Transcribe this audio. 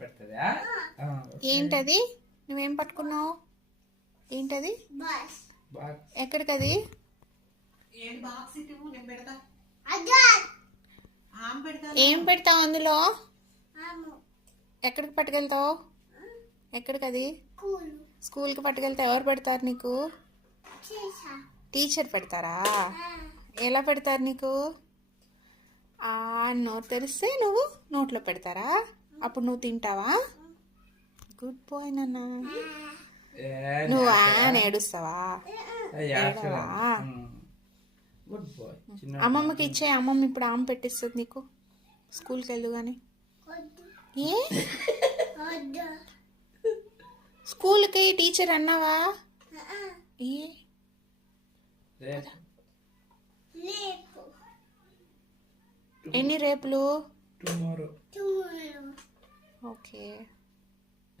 పెడతదా? ఏంటది? నువ్వేం పట్టుకున్నావు? ఏంటది? ఎక్కడికది? ఏం పెడతావు అందులో? ఎక్కడికి పట్టుకెళ్తావు? ఎక్కడికది? స్కూల్కి పట్టుకెళ్తే ఎవరు పెడతారు నీకు? టీచర్ పెడతారా? ఎలా పెడతారు నీకు? నోరు తెరిస్తే నువ్వు నోట్లో పెడతారా? అప్పుడు నువ్వు తింటావా? గుడ్ బాయ్ నాన్న. నువ్వు అని ఏడుస్తావా? అమ్మమ్మకి ఇచ్చే, అమ్మమ్మ ఇప్పుడు ఆమె పెట్టిస్తుంది నీకు. స్కూల్కి వెళ్ళు కానీ. ఏ స్కూల్కి టీచర్ అన్నావా? ఏ ఎన్ని రేపులు? టుమారో. ఓకే.